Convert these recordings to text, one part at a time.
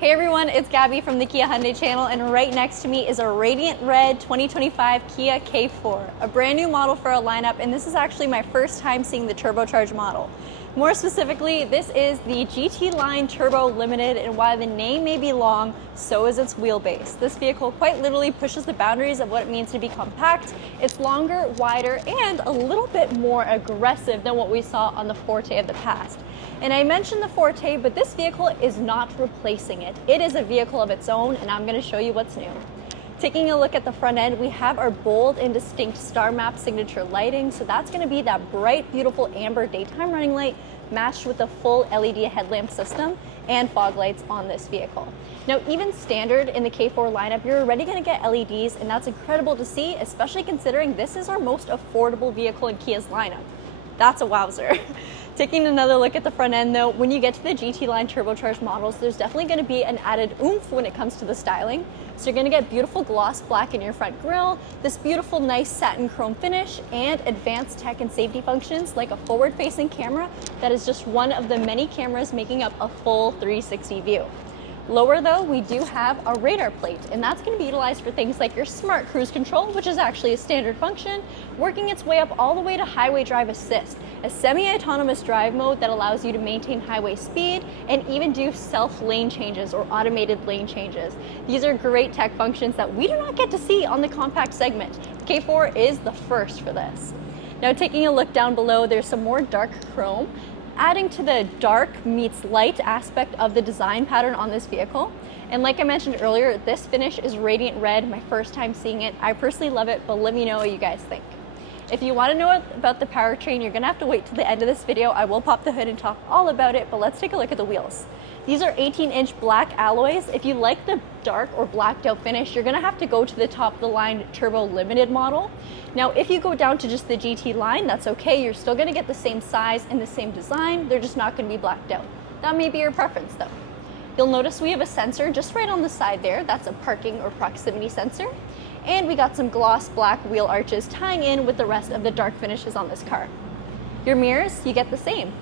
Hey everyone, it's Gabby from the Kia Hyundai channel, and right next to me is a radiant red 2025 Kia K4, a brand new model for our lineup, and this is actually my first time seeing the turbocharged model. More specifically, this is the GT Line Turbo Limited, and while the name may be long, so is its wheelbase. This vehicle quite literally pushes the boundaries of what it means to be compact. It's longer, wider, and a little bit more aggressive than what we saw on the Forte of the past. And I mentioned the Forte, but this vehicle is not replacing it. It is a vehicle of its own, and I'm going to show you what's new. Taking a look at the front end, we have our bold and distinct Star Map signature lighting. So that's going to be that bright, beautiful amber daytime running light matched with a full LED headlamp system and fog lights on this vehicle. Now, even standard in the K4 lineup, you're already going to get LEDs, and that's incredible to see, especially considering this is our most affordable vehicle in Kia's lineup. That's a wowzer. Taking another look at the front end though, when you get to the GT Line turbocharged models, there's definitely going to be an added oomph when it comes to the styling. So you're going to get beautiful gloss black in your front grille, this beautiful nice satin chrome finish, and advanced tech and safety functions like a forward-facing camera that is just one of the many cameras making up a full 360 view. Lower though, we do have a radar plate, and that's going to be utilized for things like your smart cruise control, which is actually a standard function, working its way up all the way to highway drive assist, a semi-autonomous drive mode that allows you to maintain highway speed and even do self-lane changes or automated lane changes. These are great tech functions that we do not get to see on the compact segment. K4 is the first for this. Now, taking a look down below, there's some more dark chrome, adding to the dark meets light aspect of the design pattern on this vehicle. And like I mentioned earlier, this finish is radiant red, my first time seeing it. I personally love it, but let me know what you guys think. If you want to know about the powertrain, you're going to have to wait till the end of this video. I will pop the hood and talk all about it, but let's take a look at the wheels. These are 18-inch black alloys. If you like the dark or blacked out finish, you're going to have to go to the top of the line Turbo Limited model. Now, if you go down to just the GT line, that's okay. You're still going to get the same size and the same design. They're just not going to be blacked out. That may be your preference though. You'll notice we have a sensor just right on the side there. That's a parking or proximity sensor. And we got some gloss black wheel arches tying in with the rest of the dark finishes on this car. Your mirrors, you get the same.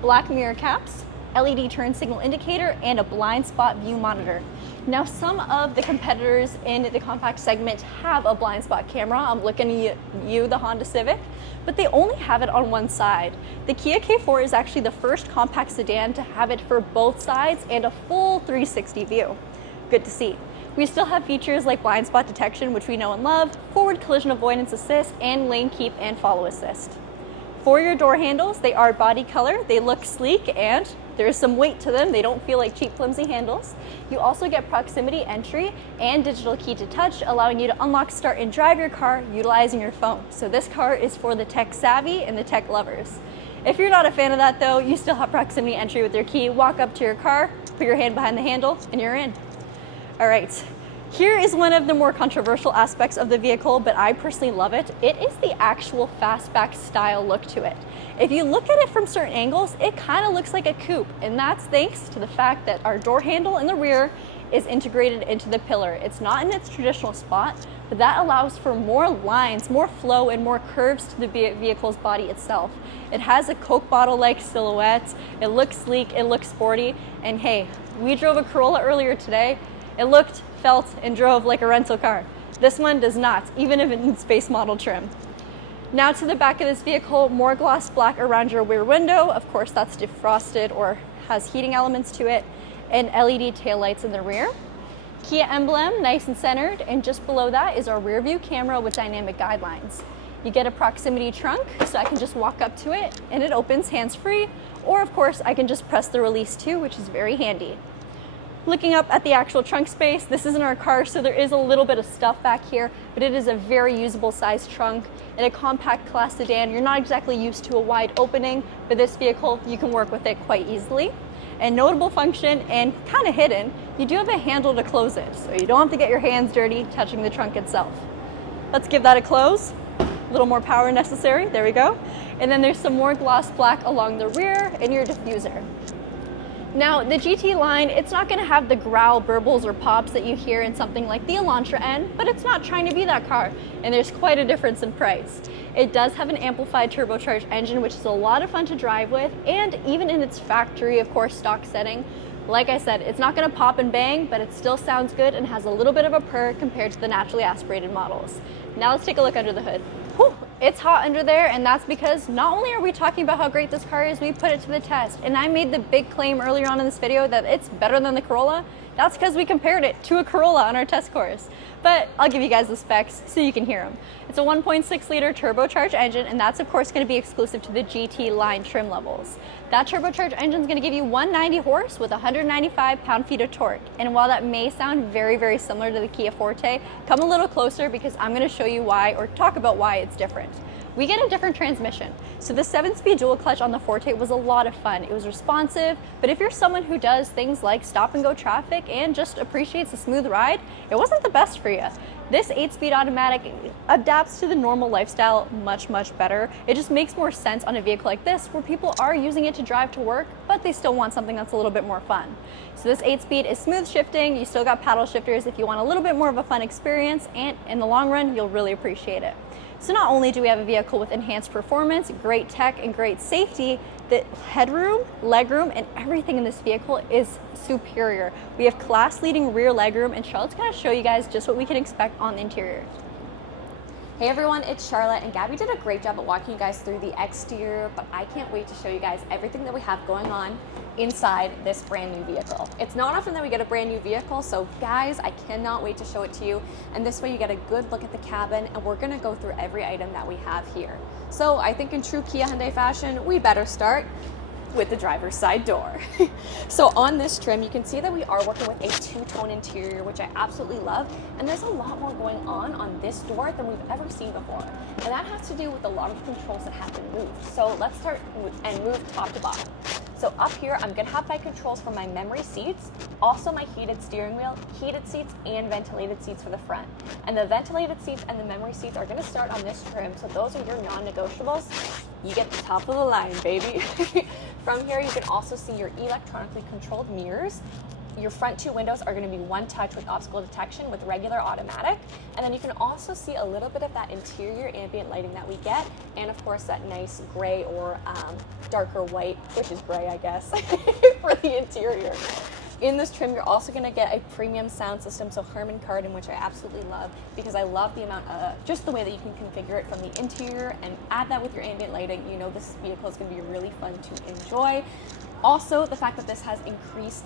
Black mirror caps, LED turn signal indicator, and a blind spot view monitor. Now, some of the competitors in the compact segment have a blind spot camera. I'm looking at you, the Honda Civic, but they only have it on one side. The Kia K4 is actually the first compact sedan to have it for both sides and a full 360 view. Good to see. We still have features like blind spot detection, which we know and love, forward collision avoidance assist, and lane keep and follow assist. For your door handles, they are body color, they look sleek, and there's some weight to them. They don't feel like cheap, flimsy handles. You also get proximity entry and digital key to touch, allowing you to unlock, start, and drive your car utilizing your phone. So this car is for the tech savvy and the tech lovers. If you're not a fan of that though, you still have proximity entry with your key. Walk up to your car, put your hand behind the handle, and you're in. All right, here is one of the more controversial aspects of the vehicle, but I personally love it. It is the actual fastback style look to it. If you look at it from certain angles, it kind of looks like a coupe, and that's thanks to the fact that our door handle in the rear is integrated into the pillar. It's not in its traditional spot, but that allows for more lines, more flow, and more curves to the vehicle's body itself. It has a Coke bottle-like silhouette. It looks sleek, it looks sporty, and hey, we drove a Corolla earlier today. It looked, felt, and drove like a rental car. This one does not, even if it needs base model trim. Now to the back of this vehicle, more gloss black around your rear window. Of course, that's defrosted or has heating elements to it, and LED taillights in the rear. Kia emblem, nice and centered, and just below that is our rear view camera with dynamic guidelines. You get a proximity trunk, so I can just walk up to it, and it opens hands-free, or of course, I can just press the release too, which is very handy. Looking up at the actual trunk space, this isn't our car, so there is a little bit of stuff back here, but it is a very usable size trunk. In a compact class sedan, you're not exactly used to a wide opening, but this vehicle, you can work with it quite easily. And notable function, and kind of hidden, you do have a handle to close it, so you don't have to get your hands dirty touching the trunk itself. Let's give that a close. A little more power necessary, there we go. And then there's some more gloss black along the rear and your diffuser. Now, the GT line, it's not going to have the growl, burbles, or pops that you hear in something like the Elantra N, but it's not trying to be that car, and there's quite a difference in price. It does have an amplified turbocharged engine, which is a lot of fun to drive with, and even in its factory, of course, stock setting, Like I said, it's not gonna pop and bang, but it still sounds good and has a little bit of a purr compared to the naturally aspirated models. Now let's take a look under the hood. Whew, it's hot under there, and that's because not only are we talking about how great this car is, we put it to the test. And I made the big claim earlier on in this video that it's better than the Corolla. That's because we compared it to a Corolla on our test course. But I'll give you guys the specs so you can hear them. It's a 1.6 liter turbocharged engine, and that's of course going to be exclusive to the GT line trim levels. That turbocharged engine is going to give you 190 horse with 195 pound-feet of torque. And while that may sound very, very similar to the Kia Forte, come a little closer because I'm going to show you why, or talk about why it's different. We get a different transmission. So the 7-speed dual clutch on the Forte was a lot of fun. It was responsive, but if you're someone who does things like stop and go traffic and just appreciates a smooth ride, it wasn't the best for you. This 8-speed automatic adapts to the normal lifestyle much, much better. It just makes more sense on a vehicle like this where people are using it to drive to work, but they still want something that's a little bit more fun. So this 8-speed is smooth shifting. You still got paddle shifters if you want a little bit more of a fun experience, and in the long run, you'll really appreciate it. So not only do we have a vehicle with enhanced performance, great tech, and great safety, the headroom, legroom, and everything in this vehicle is superior. We have class-leading rear legroom, and Charlotte's going to show you guys just what we can expect on the interior. Hey everyone, it's Charlotte, and Gabby did a great job at walking you guys through the exterior, but I can't wait to show you guys everything that we have going on inside this brand new vehicle. It's not often that we get a brand new vehicle, so guys, I cannot wait to show it to you, and this way you get a good look at the cabin, and we're gonna go through every item that we have here. So I think in true Kia Hyundai fashion, we better start with the driver's side door. So on this trim, you can see that we are working with a two-tone interior, which I absolutely love. And there's a lot more going on this door than we've ever seen before. And that has to do with a lot of controls that have been moved. So let's start and move top to bottom. So up here, I'm gonna have my controls for my memory seats, also my heated steering wheel, heated seats, and ventilated seats for the front. And the ventilated seats and the memory seats are gonna start on this trim, so those are your non-negotiables. You get the top of the line, baby. From here, you can also see your electronically controlled mirrors. Your front two windows are going to be one touch with obstacle detection with regular automatic. And then you can also see a little bit of that interior ambient lighting that we get. And of course, that nice gray or darker white, which is gray, I guess, for the interior. In this trim, you're also going to get a premium sound system, so Harman Kardon, which I absolutely love because I love the amount of, just the way that you can configure it from the interior and add that with your ambient lighting. You know this vehicle is going to be really fun to enjoy. Also, the fact that this has increased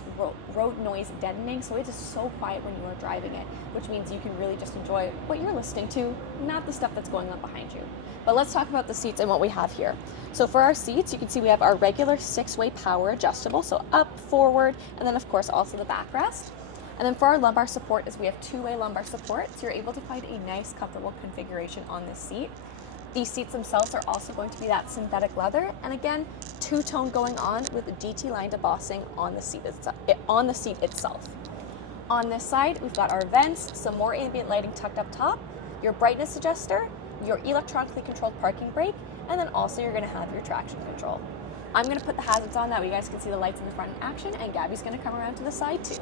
road noise deadening, so it is so quiet when you are driving it, which means you can really just enjoy what you're listening to, not the stuff that's going on behind you. But let's talk about the seats and what we have here. So for our seats, you can see we have our regular 6-way power adjustable, so up, forward, and then of course also the backrest. And then for our lumbar support is we have 2-way lumbar support, so you're able to find a nice comfortable configuration on this seat. These seats themselves are also going to be that synthetic leather, and again, two-tone going on with DT line embossing on the seat itself. On this side, we've got our vents, some more ambient lighting tucked up top, your brightness adjuster, your electronically controlled parking brake, and then also you're going to have your traction control. I'm going to put the hazards on that way you guys can see the lights in the front in action, and Gabby's going to come around to the side too.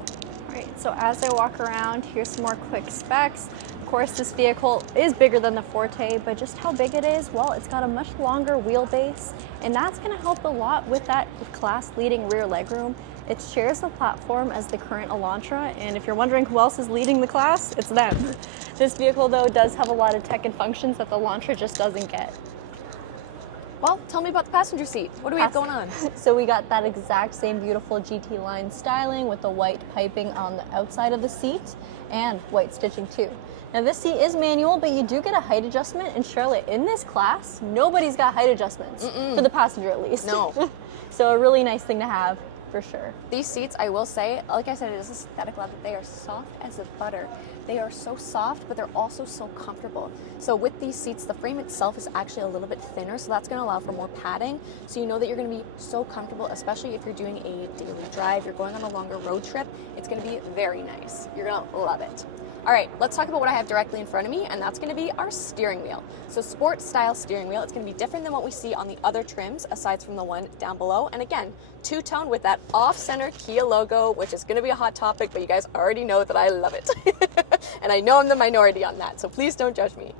All right, so as I walk around, here's some more quick specs. Of course, this vehicle is bigger than the Forte, but just how big it is, well, it's got a much longer wheelbase, and that's going to help a lot with that class-leading rear legroom. It shares the platform as the current Elantra, and if you're wondering who else is leading the class, it's them. This vehicle, though, does have a lot of tech and functions that the Elantra just doesn't get. Well, tell me about the passenger seat. What do we have going on? So we got that exact same beautiful GT line styling with the white piping on the outside of the seat and white stitching too. Now this seat is manual, but you do get a height adjustment, and Charlotte, in this class, nobody's got height adjustments, for the passenger at least. No. So a really nice thing to have. For sure. These seats, I will say, like I said, it is a synthetic leather. They are soft as a butter. They are so soft, but they're also so comfortable. So with these seats, the frame itself is actually a little bit thinner, so that's going to allow for more padding. So you know that you're going to be so comfortable, especially if you're doing a daily drive, you're going on a longer road trip. It's going to be very nice. You're going to love it. All right, let's talk about what I have directly in front of me, and that's going to be our steering wheel. So sport style steering wheel, it's going to be different than what we see on the other trims, aside from the one down below. And again, two-tone with that off-center Kia logo, which is going to be a hot topic, but you guys already know that I love it. And I know I'm the minority on that, so please don't judge me.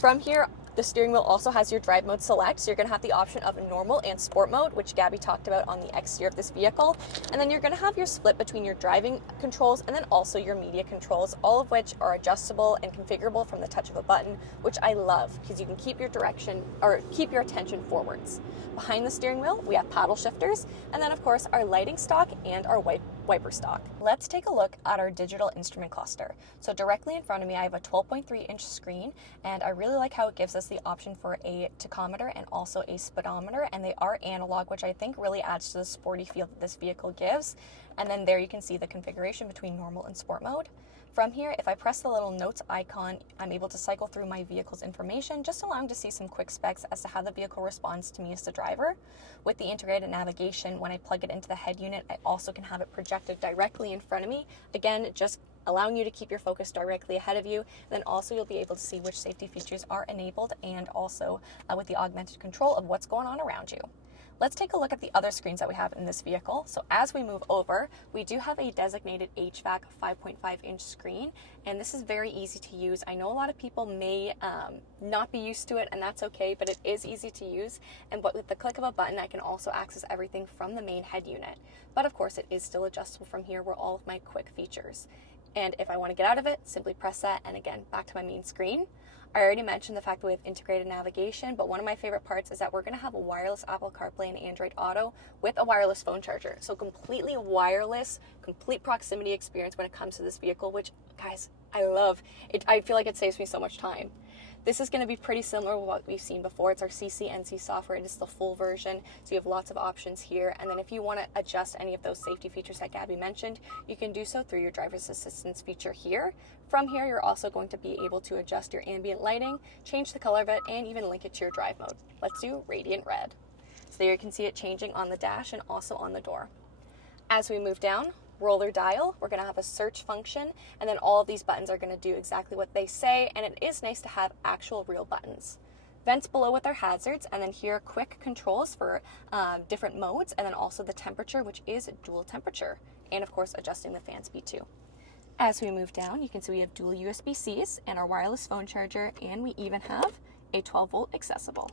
From here, The steering wheel also has your drive mode select, so you're going to have the option of normal and sport mode, which Gabby talked about on the exterior of this vehicle. And then you're going to have your split between your driving controls and then also your media controls, all of which are adjustable and configurable from the touch of a button, which I love because you can keep your direction or keep your attention forwards. Behind the steering wheel, we have paddle shifters, and then of course our lighting stock and our wiper stock. Let's take a look at our digital instrument cluster. So directly in front of me, I have a 12.3-inch screen, and I really like how it gives us the option for a tachometer and also a speedometer, and they are analog, which I think really adds to the sporty feel that this vehicle gives. And then there you can see the configuration between normal and sport mode. From here, if I press the little notes icon, I'm able to cycle through my vehicle's information, just allowing to see some quick specs as to how the vehicle responds to me as the driver. With the integrated navigation, when I plug it into the head unit, I also can have it projected directly in front of me. Again, just allowing you to keep your focus directly ahead of you. And then also you'll be able to see which safety features are enabled, and also with the augmented control of what's going on around you. Let's take a look at the other screens that we have in this vehicle. So as we move over, we do have a designated HVAC 5.5-inch screen, and this is very easy to use. I know a lot of people may not be used to it, and that's okay, but it is easy to use. But with the click of a button, I can also access everything from the main head unit. But of course, it is still adjustable from here where all of my quick features. And if I want to get out of it, simply press that, and again, back to my main screen. I already mentioned the fact that we have integrated navigation, but one of my favorite parts is that we're going to have a wireless Apple CarPlay and Android Auto with a wireless phone charger. So completely wireless, complete proximity experience when it comes to this vehicle, which, guys, I love. I feel like it saves me so much time. This is going to be pretty similar to what we've seen before. It's our CCNC software. It is the full version, so you have lots of options here. And then if you want to adjust any of those safety features that Gabby mentioned, you can do so through your driver's assistance feature here. From here, you're also going to be able to adjust your ambient lighting, change the color of it, and even link it to your drive mode. Let's do radiant red. So there you can see it changing on the dash and also on the door. As we move down, roller dial, we're going to have a search function, and then all of these buttons are going to do exactly what they say, and it is nice to have actual real buttons. Vents below with our hazards, and then here quick controls for different modes, and then also the temperature, which is dual temperature, and of course adjusting the fan speed too. As we move down, you can see we have dual USB-Cs and our wireless phone charger, and we even have a 12-volt accessible.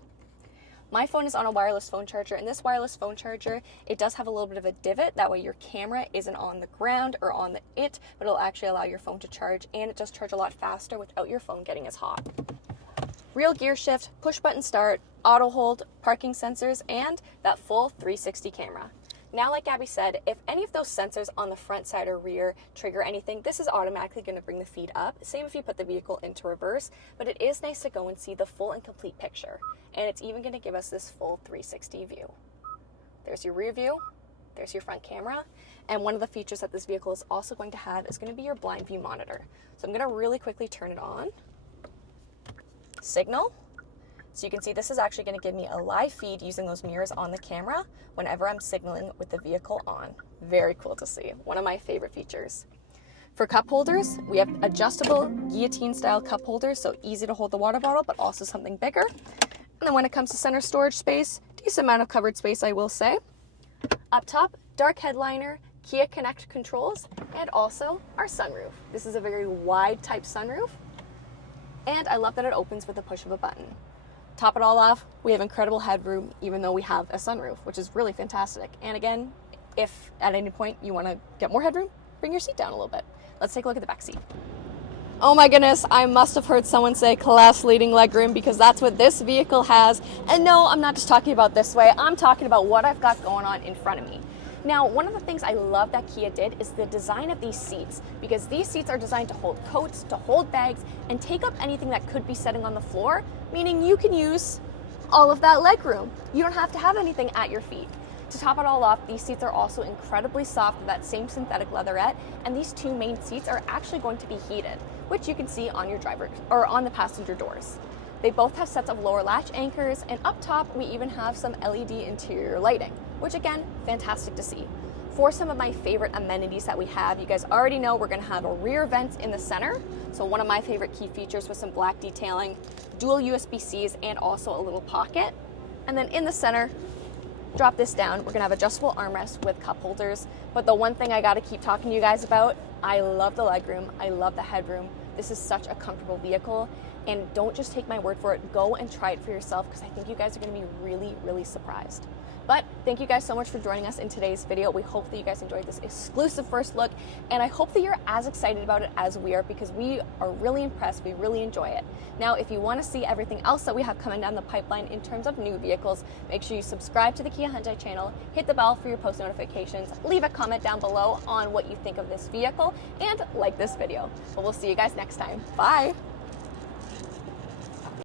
My phone is on a wireless phone charger, and this wireless phone charger, it does have a little bit of a divot. That way your camera isn't on the ground or on it, but it'll actually allow your phone to charge, and it does charge a lot faster without your phone getting as hot. Real gear shift, push button start, auto hold, parking sensors, and that full 360 camera. Now, like Gabby said, if any of those sensors on the front side or rear trigger anything, this is automatically going to bring the feed up. Same if you put the vehicle into reverse, but it is nice to go and see the full and complete picture. And it's even going to give us this full 360 view. There's your rear view, there's your front camera, and one of the features that this vehicle is also going to have is going to be your blind view monitor. So I'm going to really quickly turn it on. Signal. So you can see this is actually going to give me a live feed using those mirrors on the camera whenever I'm signaling with the vehicle on. Very cool to see. One of my favorite features. For cup holders, we have adjustable guillotine style cup holders, so easy to hold the water bottle, but also something bigger. And then when it comes to center storage space, decent amount of covered space, I will say. Up top, dark headliner, Kia Connect controls, and also our sunroof. This is a very wide type sunroof, and I love that it opens with the push of a button. Top it all off, we have incredible headroom, even though we have a sunroof, which is really fantastic. And again, if at any point you want to get more headroom, bring your seat down a little bit. Let's take a look at the back seat. Oh my goodness, I must have heard someone say class-leading legroom, because that's what this vehicle has. And no, I'm not just talking about this way, I'm talking about what I've got going on in front of me. Now, one of the things I love that Kia did is the design of these seats, because these seats are designed to hold coats, to hold bags, and take up anything that could be sitting on the floor, meaning you can use all of that legroom. You don't have to have anything at your feet. To top it all off, these seats are also incredibly soft with that same synthetic leatherette, and these two main seats are actually going to be heated, which you can see on your driver or on the passenger doors. They both have sets of lower latch anchors, and up top we even have some LED interior lighting, which again, fantastic to see. For some of my favorite amenities that we have, you guys already know we're going to have a rear vent in the center. So one of my favorite key features with some black detailing, dual USB-Cs, and also a little pocket. And then in the center, drop this down, we're going to have adjustable armrests with cup holders. But the one thing I got to keep talking to you guys about, I love the legroom, I love the headroom. This is such a comfortable vehicle. And don't just take my word for it. Go and try it for yourself, because I think you guys are going to be really, really surprised. But thank you guys so much for joining us in today's video. We hope that you guys enjoyed this exclusive first look, and I hope that you're as excited about it as we are, because we are really impressed. We really enjoy it. Now, if you want to see everything else that we have coming down the pipeline in terms of new vehicles, make sure you subscribe to the Kia Hyundai channel, hit the bell for your post notifications, leave a comment down below on what you think of this vehicle, and like this video. But we'll see you guys next time. Bye.